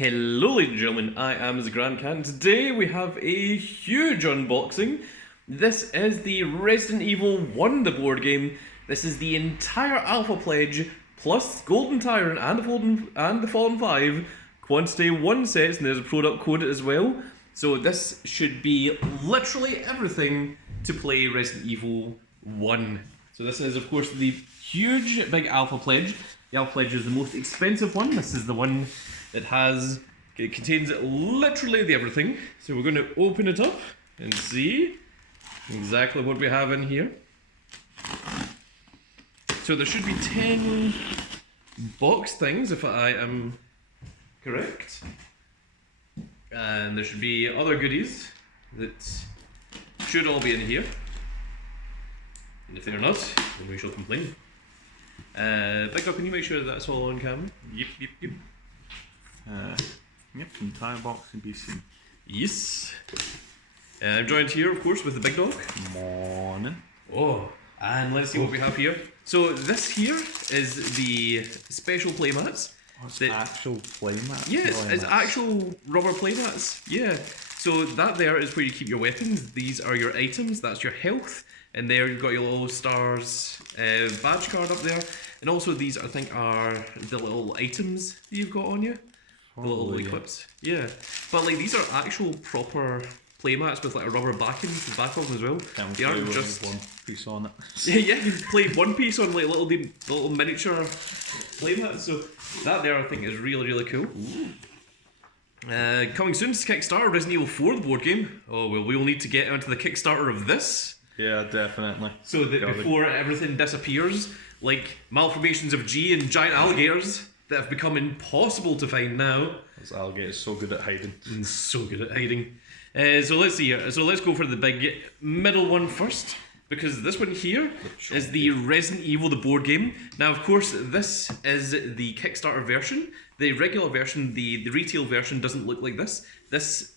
Hello ladies and gentlemen, I am the Grand Can. Today we have a huge unboxing. This is the Resident Evil 1, the board game. This is the entire Alpha Pledge, plus Golden Tyrant and the Fallen 5, Quantity 1 sets, and there's a product code as well. So this should be literally everything to play Resident Evil 1. So this is of course the huge big Alpha Pledge. The Alpha Pledge is the most expensive one. This is the one that contains literally the everything. So we're going to open it up and see exactly what we have in here. So there should be 10 box things if I am correct. And there should be other goodies that should all be in here. And if they're not, then we shall complain. Big Dog, can you make sure that's all on camera? Yep. Yep, entire box can be seen. Yes. I'm joined here, of course, with the Big Dog. Morning. Oh, and let's see what we have here. So this here is the special playmats. Oh, it's actual playmats? Yes, it's actual rubber playmats. Yeah. So that there is where you keep your weapons. These are your items. That's your health. And there you've got your little stars badge card up there. And also these, I think, are the little items that you've got on you. The little equips. Yeah. But like these are actual proper playmats with like a rubber backing to the back of them as well. They aren't just one piece on it. yeah, you can play one piece on like little miniature playmats. So that there I think is really cool. Coming soon to Kickstarter, Resident Evil 4, the board game. Oh well, we will need to get onto the Kickstarter of this. Yeah, definitely. So that before everything disappears, like malformations of G and giant alligators that have become impossible to find now. This alligator's so good at hiding. So good at hiding. So let's see here. So let's go for the big middle one first, because this one here is the Resident Evil, the board game. Now, of course, this is the Kickstarter version. The regular version, the retail version, doesn't look like this. This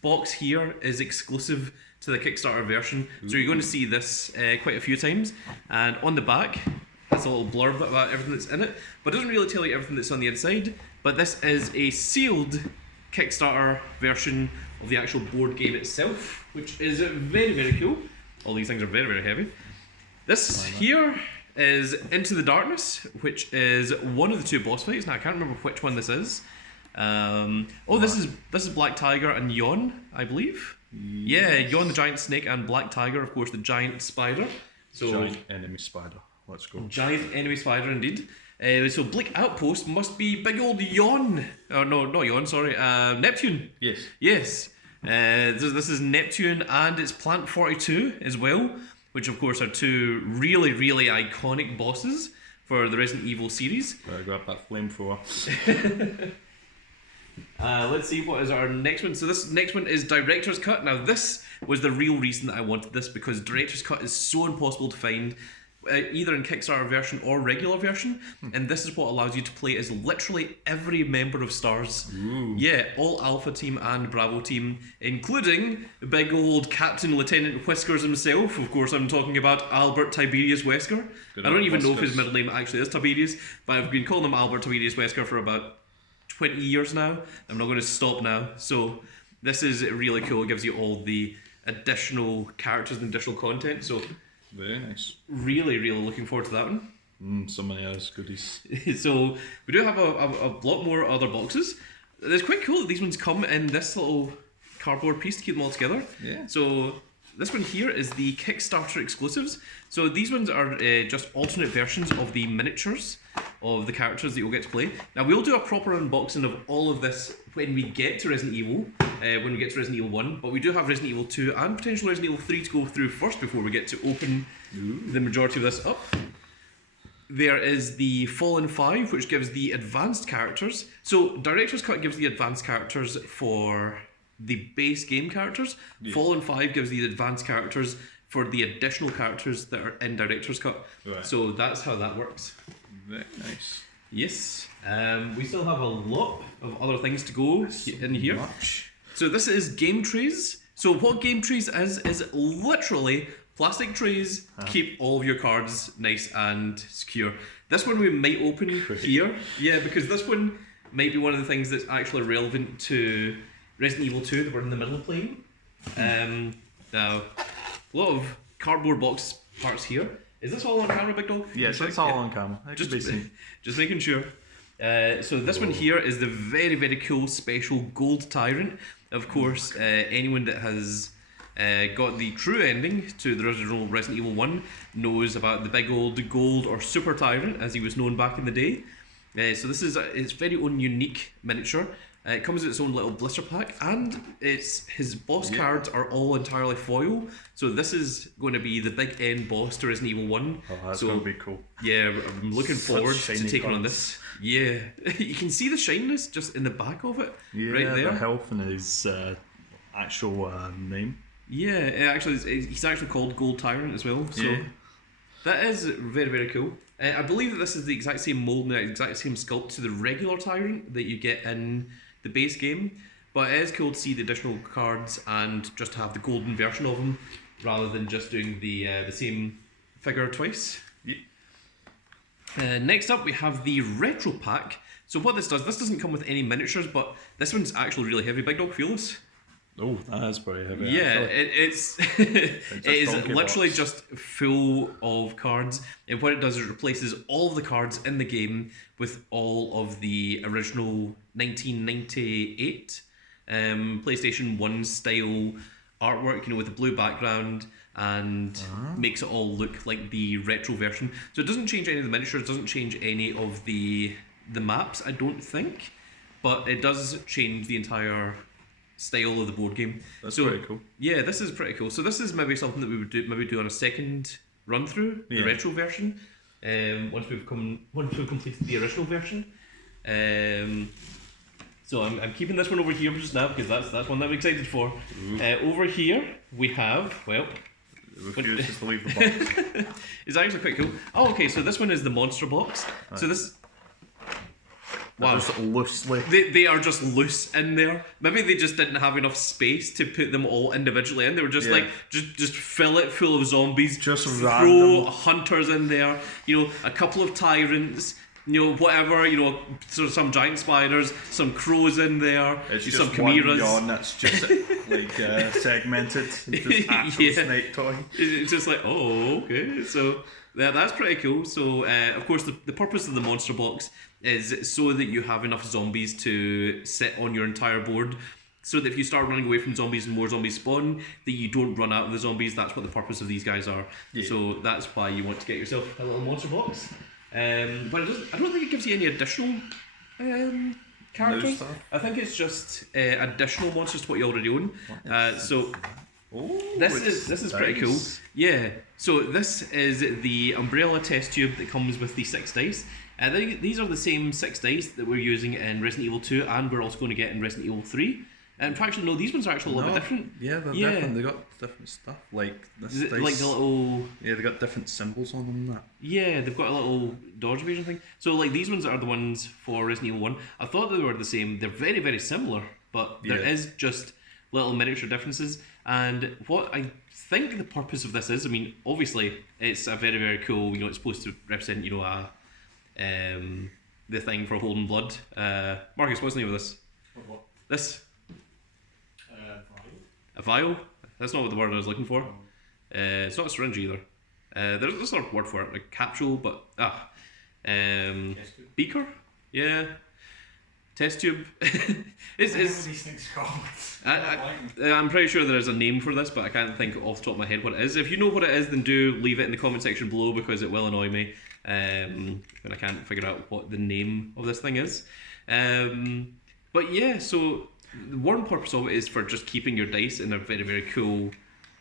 box here is exclusive to the Kickstarter version. So you're going to see this quite a few times. And on the back, that's a little blurb about everything that's in it, but it doesn't really tell you everything that's on the inside. But this is a sealed Kickstarter version of the actual board game itself, which is very cool. All these things are very heavy. This here is Into the Darkness, which is one of the two boss fights. Now I can't remember which one this is. This is Black Tiger and Yawn, I believe. Yes. Yeah, Yawn the giant snake and Black Tiger, of course, the giant spider. So giant enemy spider. Let's go. Giant enemy spider, indeed. So Bleak Outpost must be big old Yawn. Oh no, not Yawn. Sorry, Neptune. Yes. Yes. This is Neptune and it's Plant 42 as well, which of course are two really iconic bosses for the Resident Evil series. Better grab that flamethrower. Let's see what is our next one. So this next one is Director's Cut. Now this was the real reason that I wanted this, because Director's Cut is so impossible to find, either in Kickstarter version or regular version, and this is what allows you to play as literally every member of STARS. Ooh. Yeah, all Alpha Team and Bravo Team, including big old Captain Lieutenant Whiskers himself. Of course, I'm talking about Albert Tiberius Wesker. I don't even know if his middle name actually is Tiberius, but I've been calling him Albert Tiberius Wesker for about 20 years now. I'm not going to stop now. So this is really cool. It gives you all the additional characters and additional content. So very nice. Really looking forward to that one. So many other goodies. So we do have a lot more other boxes. It's quite cool that these ones come in this little cardboard piece to keep them all together. Yeah. So this one here is the Kickstarter exclusives. So these ones are just alternate versions of the miniatures of the characters that you'll get to play. Now we'll do a proper unboxing of all of this when we get to Resident Evil, when we get to Resident Evil 1, but we do have Resident Evil 2 and potentially Resident Evil 3 to go through first before we get to open the majority of this up. There is the Fallen 5, which gives the advanced characters. So Director's Cut gives the advanced characters for the base game characters. Yeah. Fallen 5 gives the advanced characters for the additional characters that are in Director's Cut. Right. So that's how that works. Very nice. Yes. We still have a lot of other things to go in here. Much. So this is game trays. So what game trays is literally plastic trays to keep all of your cards nice and secure. This one we might open here. Yeah, because this one might be one of the things that's actually relevant to Resident Evil 2 that we're in the middle of playing. Now, a lot of cardboard box parts here. Is this all on camera, Big Dog? Yes, it's all on camera. It Just, can be seen. just making sure. So this one here is the very, very cool special gold tyrant. Of course, anyone that has got the true ending to the original Resident Evil 1 knows about the big old gold or super tyrant, as he was known back in the day. So this is its very own unique miniature. It comes with its own little blister pack, and his boss cards are all entirely foil. So this is going to be the big end boss to Resident Evil 1. Oh, that's so, going to be cool. Yeah, I'm looking forward to shiny taking on cards. this. Yeah, you can see the shininess just in the back of it, Yeah, right there. the health and his actual name. Yeah, he's actually called Gold Tyrant as well. So Yeah. that is very, very cool. I believe that this is the exact same mold and the exact same sculpt to the regular Tyrant that you get in the base game. But it is cool to see the additional cards and just have the golden version of them rather than just doing the same figure twice. Yeah. Next up, we have the Retro Pack. So what this doesn't come with any miniatures, but this one's actually really heavy. Big Dog, feel this? Oh, that is pretty heavy. Yeah, actually. it's It's a it is donkey literally box. just full of cards, and what it does is it replaces all of the cards in the game with all of the original 1998 PlayStation 1 style artwork, with the blue background, and makes it all look like the retro version. So it doesn't change any of the miniatures, doesn't change any of the maps, I don't think, but it does change the entire style of the board game. That's so, pretty cool. Yeah, this is pretty cool. So this is maybe something that we would do on a second run through, the Yeah. retro version. Once we've completed the original version. So I'm keeping this one over here just now because that's one that I'm excited for. Over here we have It refuses to leave the box. it's actually quite cool. Oh, okay. So this one is the monster box. So this. Wow. Just loosely. They are just loose in there. Maybe they just didn't have enough space to put them all individually in. They were just Yeah. like, just fill it full of zombies. Just throw random. hunters in there. A couple of tyrants. Whatever. So some giant spiders, some crows in there. It's some just one chimeras. yawn that's just segmented. Just actual Yeah. snake toy. It's just like, oh, okay. So that's pretty cool. So, of course, the purpose of the monster box is so that you have enough zombies to sit on your entire board. So that if you start running away from zombies and more zombies spawn, that you don't run out of the zombies. That's what the purpose of these guys are. Yeah. So that's why you want to get yourself a little monster box. But I don't think it gives you any additional characters. stuff? I think it's just additional monsters to what you already own. So Oh, this is pretty cool. nice. Yeah. So this is the umbrella test tube that comes with the 6 dice. These are the same 6 dice that we're using in Resident Evil 2, and we're also going to get in Resident Evil 3. In fact, no, these ones are actually a little bit different. Yeah, they're Yeah. different. They got different stuff. Like this Is it dice. like the little? Yeah, they got different symbols on them. And that. Yeah, they've got a little dodge evasion thing. So like these ones are the ones for Resident Evil 1. I thought they were the same. They're very, very similar, but there Yeah. is just little miniature differences. And what I think the purpose of this is, I mean, obviously it's a very, very cool. It's supposed to represent, the thing for holding blood. Marcus, what's the name of this? What? This Vial? a vial? That's not what the word I was looking for. It's not a syringe either. There's a sort of word for it, like capsule, but Test tube? beaker. Yeah, test tube. it's Whatever these things called. I'm pretty sure there is a name for this, but I can't think off the top of my head what it is. If you know what it is, then do leave it in the comment section below because it will annoy me when I can't figure out what the name of this thing is. But yeah, so the one purpose of it is for just keeping your dice in a very, very cool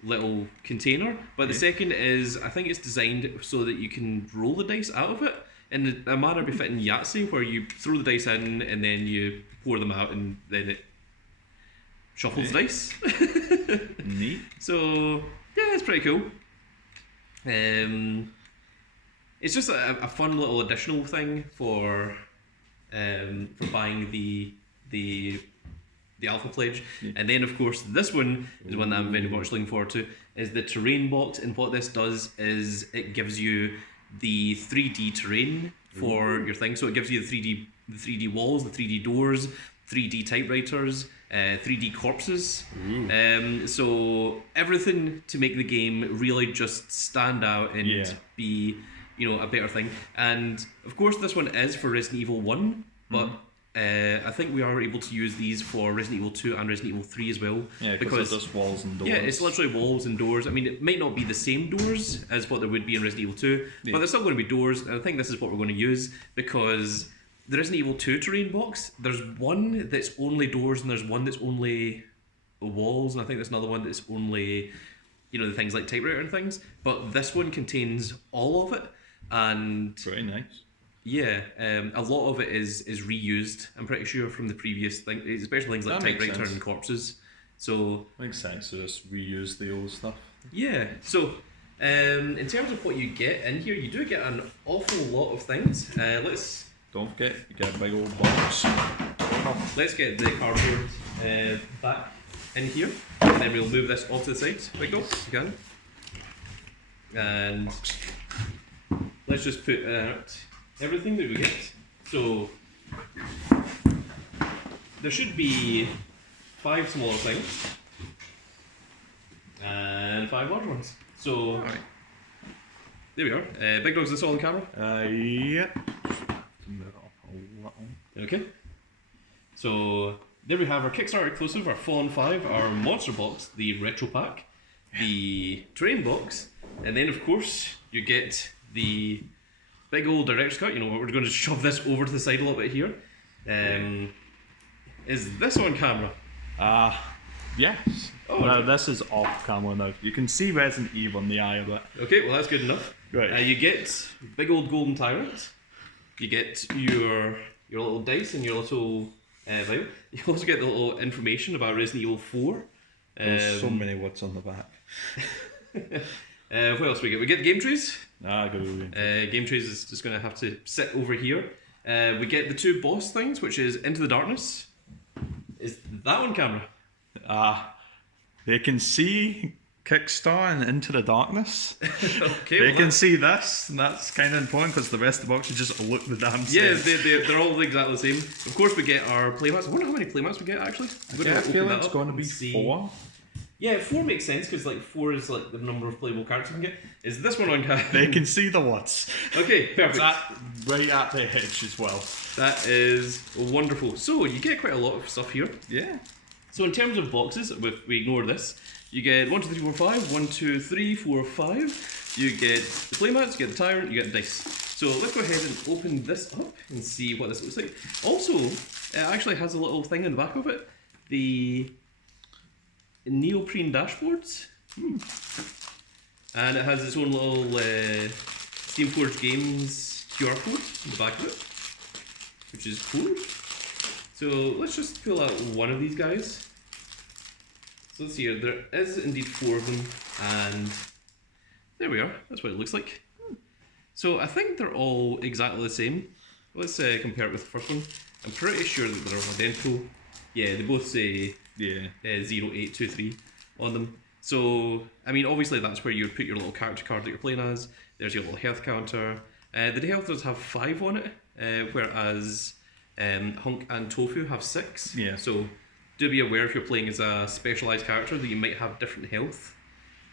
little container. But the second is, I think it's designed so that you can roll the dice out of it in a manner befitting Yahtzee, where you throw the dice in and then you pour them out and then it shuffles the dice. Neat. So yeah, it's pretty cool. It's just a fun little additional thing for buying the Alpha Pledge. And then of course this one is one that I'm very much looking forward to, is the terrain box. And what this does is it gives you the 3D terrain for your thing. So it gives you the 3D walls, the 3D doors, 3D typewriters, 3D corpses. So everything to make the game really just stand out and be, a better thing. And of course, this one is for Resident Evil 1, but I think we are able to use these for Resident Evil 2 and Resident Evil 3 as well. Yeah, because it's just walls and doors. Yeah, it's literally walls and doors. I mean, it might not be the same doors as what there would be in Resident Evil 2, but there's still going to be doors, and I think this is what we're going to use, because the Resident Evil 2 terrain box, there's one that's only doors, and there's one that's only walls, and I think there's another one that's only, the things like typewriter and things, but this one contains all of it, and... Very nice. Yeah, a lot of it is reused, I'm pretty sure, from the previous thing, especially things like typewriter and corpses. So makes sense to just reuse the old stuff. Yeah, so in terms of what you get in here, you do get an awful lot of things. Don't forget, you get a big old box. Let's get the cardboard back in here, and then we'll move this off to the side. Like go, you can. And let's just put out everything that we get. So there should be 5 smaller things and 5 large ones. So there we are. Big Dog's this all on camera? Yeah. Move it up a little. Okay. So there we have our Kickstarter exclusive, our Fallen 5, our Monster Box, the Retro Pack, the Terrain Box, and then of course you get the big old director's cut. We're going to shove this over to the side a little bit here. Is this on camera? Yes. Oh, no, okay. this is off camera now. You can see Resident Evil in the eye of it. Okay, well that's good enough. Right. You get big old golden tyrant. You get your little dice and your little vial. You also get the little information about Resident Evil 4. There's so many words on the back. What else we get? We get the game trees. Good. Game trees is just going to have to sit over here. We get the 2 boss things, which is Into the Darkness. Is that on camera? They can see Kickstarter and Into the Darkness. Okay. They can see this, and that's kind of important because the rest of the box is just look the damn same. Yeah, they're all exactly the same. Of course, we get our playmats. I wonder how many playmats we get actually. I feel it's going to be 4. Yeah, 4 makes sense because 4 is the number of playable characters we can get. Is this one on camera? They can see the words. Okay, perfect. Right at the edge as well. That is wonderful. So you get quite a lot of stuff here. Yeah. So in terms of boxes, if we ignore this, you get 1, 2, 3, 4, 5. 1, 2, 3, 4, 5. You get the playmats, you get the tyrant, you get the dice. So let's go ahead and open this up and see what this looks like. Also, it actually has a little thing in the back of it. The neoprene dashboards. And it has its own little Steamforged Games QR code in the back of it, which is cool. So let's just pull out one of these guys. So let's see here, there is indeed 4 of them, and there we are, that's what it looks like. So I think they're all exactly the same. Let's compare it with the first one. I'm pretty sure that they're identical. Yeah, they both say 0823 on them. So, I mean, obviously that's where you would put your little character card that you're playing as. There's your little health counter. The health does have 5 on it, whereas Hunk and Tofu have 6. Yeah. So do be aware if you're playing as a specialised character that you might have different health.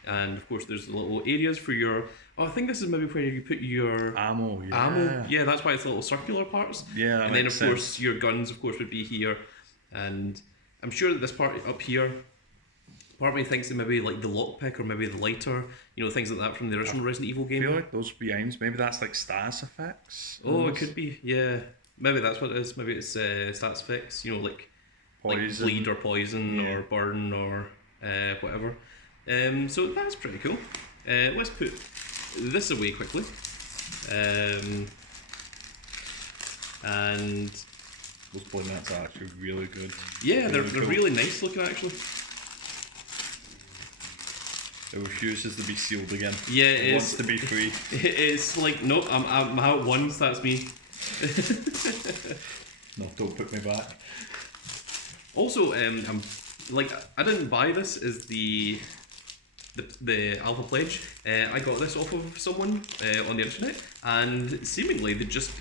And of course there's little areas for your... Oh, I think this is maybe where you put your... Ammo, yeah. Ammo, yeah, that's why it's little circular parts. Yeah, that and then makes of course sense. your guns, of course, would be here. And I'm sure that this part up here, part of me thinks that maybe like the lockpick or maybe the lighter, things like that from the original Resident Evil game. I feel like those behinds, maybe that's like status effects. Oh, it could be, yeah. Maybe that's what it is. Maybe it's stats effects, like bleed or poison or burn or whatever. So that's pretty cool. Let's put this away quickly. And those playmats are actually really good. yeah, they're cool. really nice looking actually. It refuses to be sealed again. Yeah, it it's wants to be free. It's like nope, I'm out once. That's me. No, don't put me back. Also, I'm like I didn't buy this as the alpha pledge. I got this off of someone on the internet, and seemingly they just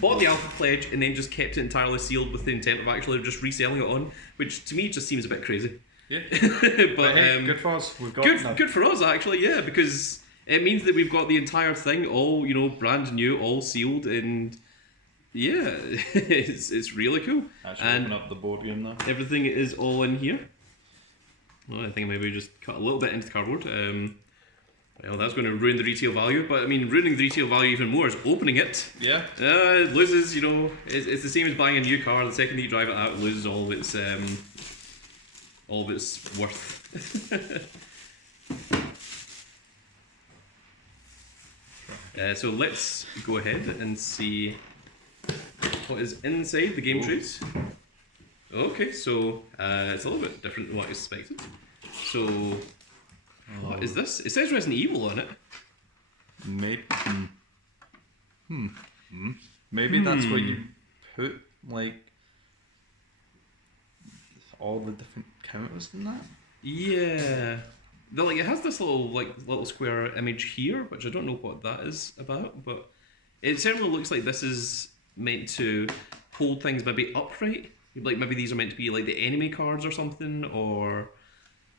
bought the alpha pledge and then just kept it entirely sealed with the intent of actually just reselling it on, which to me just seems a bit crazy. Yeah. But hey, good for us. We've got good for us actually, yeah, because it means that we've got the entire thing all, brand new, all sealed, and yeah, it's really cool. Actually, and open up the board game now. everything is all in here. Well, I think maybe just cut a little bit into cardboard. Well, that's going to ruin the retail value, but I mean, ruining the retail value even more is opening it. Yeah. It loses, it's the same as buying a new car. The second that you drive it out, it loses all of its worth. So let's go ahead and see what is inside the game trays. Okay, so it's a little bit different than what I expected. So, what is this? It says Resident Evil on it. Maybe that's where you put like all the different counters in that. Yeah, it has this little square image here, which I don't know what that is about, but it certainly looks like this is meant to hold things maybe upright. Like maybe these are meant to be like the enemy cards or something, or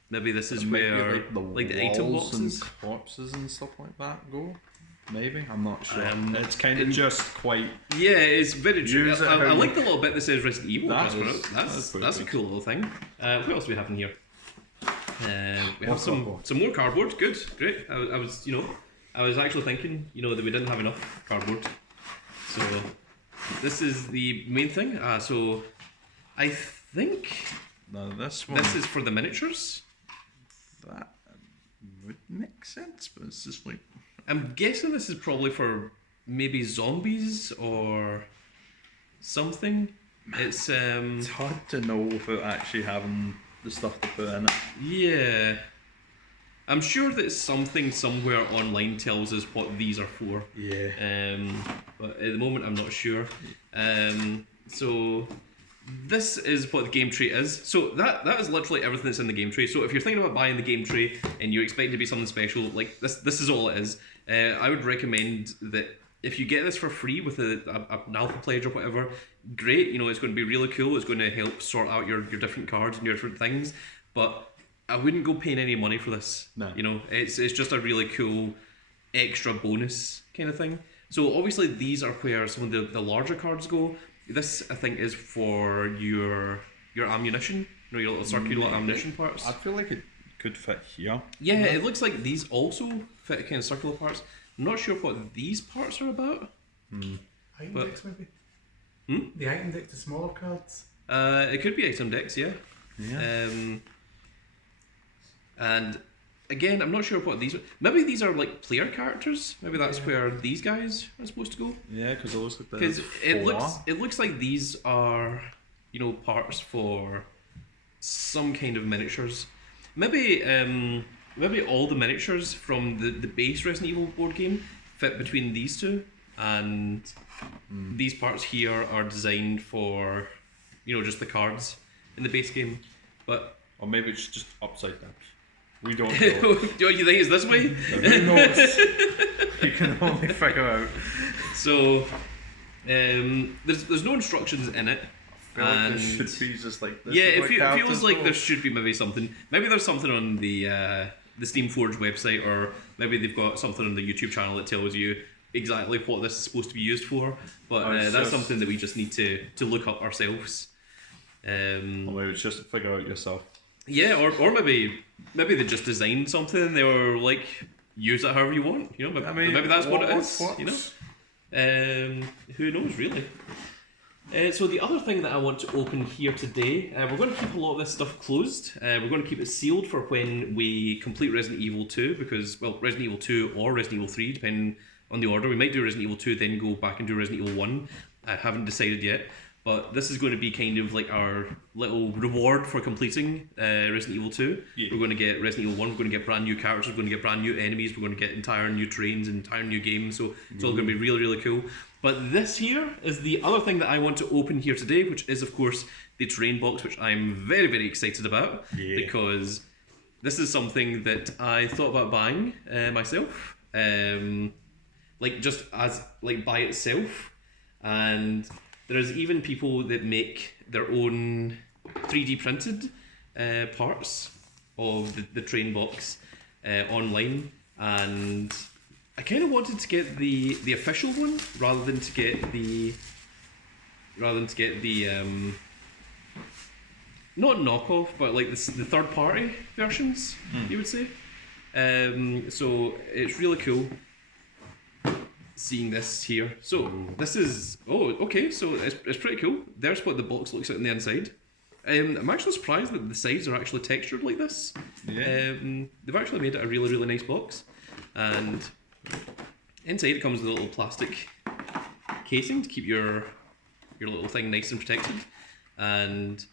maybe this is where like the item walls boxes and corpses and stuff like that go. Maybe, I'm not sure. It's kind of just quite. Yeah, it's very true. Use it I how like the little bit that says Resident Evil. That across is- it. that's pretty That's a good. cool little thing. What else do we have in here? We have some more cardboard. Good, great. I was actually thinking, that we didn't have enough cardboard. So this is the main thing. So I think Now this one. this is for the miniatures. That would make sense, but it's just like. I'm guessing this is probably for maybe zombies or something. It's It's hard to know without actually having the stuff to put in it. yeah. I'm sure that something somewhere online tells us what these are for. Yeah. But at the moment I'm not sure. So this is what the game tray is. So that is literally everything that's in the game tray. So if you're thinking about buying the game tray and you're expecting to be something special, like this is all it is. I would recommend that if you get this for free with an alpha pledge or whatever, great. It's going to be really cool. It's going to help sort out your different cards and your different things. But I wouldn't go paying any money for this. No. It's just a really cool extra bonus kind of thing. So obviously these are where some of the larger cards go. This I think is for your ammunition, your little circular ammunition parts. I feel like it could fit here. Yeah, it looks like these also fit kind of circular parts. I'm not sure what these parts are about. Item But- decks, maybe? The item deck to smaller cards? It could be item decks, yeah. Yeah. And again, I'm not sure what these. Maybe these are like player characters. Maybe that's where these guys are supposed to go. Yeah, because those look Because it looks like these are, parts for some kind of miniatures. Maybe all the miniatures from the base Resident Evil board game fit between these two, and these parts here are designed for, just the cards in the base game. But Or maybe it's just upside down. We don't know. do you think it's this way? Who knows? You can only figure out. So, there's no instructions in it. I feel like this should be just like this. Yeah, is it what feels characters like go. there should be maybe something. Maybe there's something on the Steamforge website, or maybe they've got something on the YouTube channel that tells you exactly what this is supposed to be used for. But Oh, it's that's just- something that we just need to look up ourselves. Or maybe it's just to figure out yourself. Yeah, or maybe they just designed something and they were like, use it however you want. Maybe that's what it is. What? Who knows, really? So the other thing that I want to open here today, we're going to keep a lot of this stuff closed. We're going to keep it sealed for when we complete Resident Evil 2, because, Resident Evil 2 or Resident Evil 3, depending on the order. We might do Resident Evil 2, then go back and do Resident Evil 1. I haven't decided yet. But this is going to be kind of like our little reward for completing Resident Evil 2. Yeah. We're going to get Resident Evil 1, we're going to get brand new characters, we're going to get brand new enemies, we're going to get entire new trains, entire new games, so it's all going to be really, really cool. But this here is the other thing that I want to open here today, which is, of course, the terrain box, which I'm very, very excited about, because this is something that I thought about buying myself, just as, by itself. and there's even people that make their own 3D printed parts of the train box online, and I kind of wanted to get the official one rather than to get the not knockoff, but like the third party versions, you would say. So it's really cool seeing this here. So this is okay. So it's pretty cool. There's what the box looks like on the inside. I'm actually surprised that the sides are actually textured like this. Yeah. They've actually made it a really, really nice box, and inside it comes with a little plastic casing to keep your little thing nice and protected, and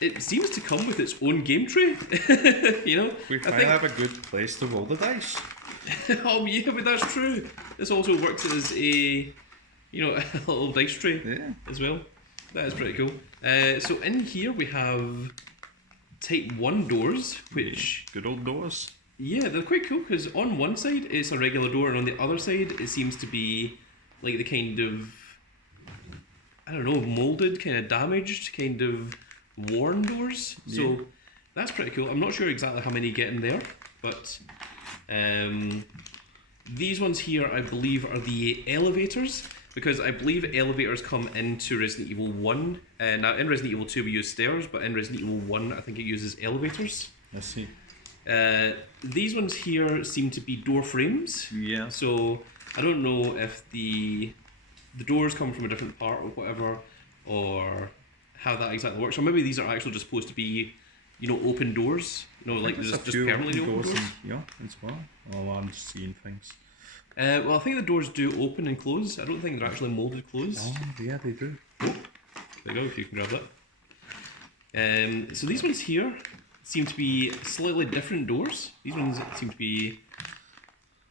it seems to come with its own game tray. You know, We finally have a good place to roll the dice. oh yeah, but that's true. This also works as a a little dice tray as well. That is pretty cool. So in here we have Type 1 doors, which Good old doors. yeah, they're quite cool because on one side it's a regular door, and on the other side it seems to be like the kind of, I don't know, molded, kind of damaged, kind of worn doors. So that's pretty cool. I'm not sure exactly how many get in there, but these ones here I believe are the elevators, because I believe elevators come into Resident Evil 1. Now in Resident Evil 2 we use stairs, but in Resident Evil 1 I think it uses elevators. I see. These ones here seem to be door frames. Yeah. So I don't know if the doors come from a different part or whatever, or how that exactly works. Or maybe these are actually just supposed to be, open doors. Like There's just a few permanently open doors. as well. Oh, I'm just seeing things. Well, I think the doors do open and close. I don't think they're actually molded closed. Oh, yeah, they do. There you go, if you can grab that. So these ones here seem to be slightly different doors. These ones seem to be...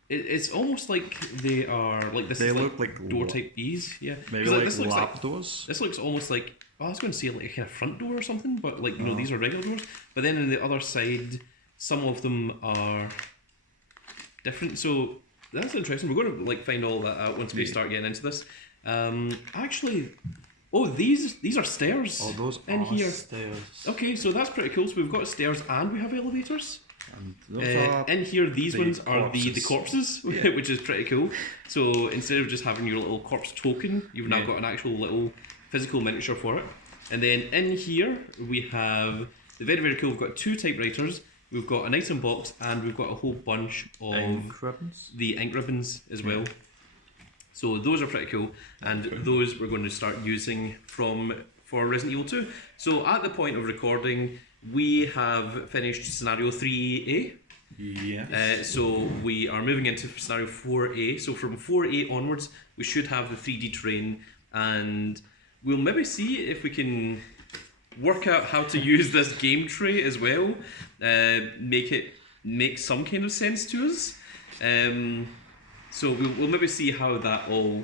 It's almost like they are... like this They is look like door type Bs. Yeah. Maybe 'Cause, like this looks lap doors. This looks almost like... I was going to say like a kind of front door or something, but like, these are regular doors. But then on the other side, some of them are different. So that's interesting. We're going to like find all that out once we start getting into this. Actually, these are stairs. Oh, those in are here. stairs. Okay, so that's pretty cool. So we've got stairs and we have elevators. And those are In here, these the ones are the corpses. corpses, which is pretty cool. So instead of just having your little corpse token, you've now got an actual little physical miniature for it. And then in here, we have the very, very cool. We've got 2 typewriters. We've got an item box, and we've got a whole bunch of ink ribbons. the ink ribbons as well. So those are pretty cool, and those we're going to start using for Resident Evil 2. So at the point of recording, we have finished scenario 3A. Yes. So we are moving into scenario 4A. So from 4A onwards, we should have the 3D terrain, and we'll maybe see if we can work out how to use this game tray as well. Make it make some kind of sense to us. So we'll maybe see how that all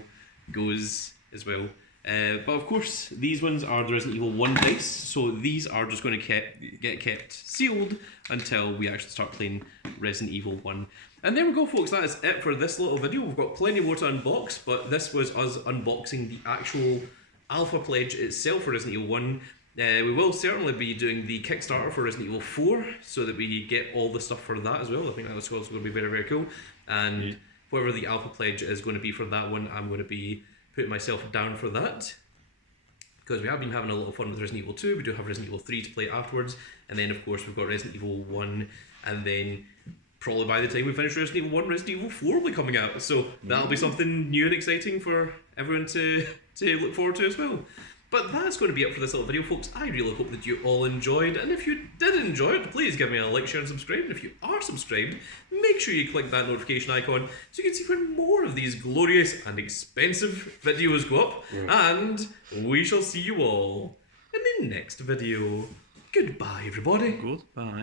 goes as well. But of course, these ones are the Resident Evil 1 dice, so these are just going to get kept sealed until we actually start playing Resident Evil 1. And there we go, folks, that is it for this little video. We've got plenty more to unbox, but this was us unboxing the actual alpha pledge itself for Resident Evil 1. We will certainly be doing the Kickstarter for Resident Evil 4, so that we get all the stuff for that as well. I think that's also going to be very, very cool. And whatever the alpha pledge is going to be for that one, I'm going to be putting myself down for that, because we have been having a little fun with Resident Evil 2. We do have Resident Evil 3 to play afterwards, and then of course we've got Resident Evil 1, and then probably by the time we finish Resident Evil 1, Resident Evil 4 will be coming out, so that'll be something new and exciting for everyone to look forward to as well. But that's going to be it for this little video, folks. I really hope that you all enjoyed, and if you did enjoy it, please give me a like, share and subscribe. And if you are subscribed, make sure you click that notification icon so you can see when more of these glorious and expensive videos go up. And we shall see you all in the next video. Goodbye, everybody. Goodbye.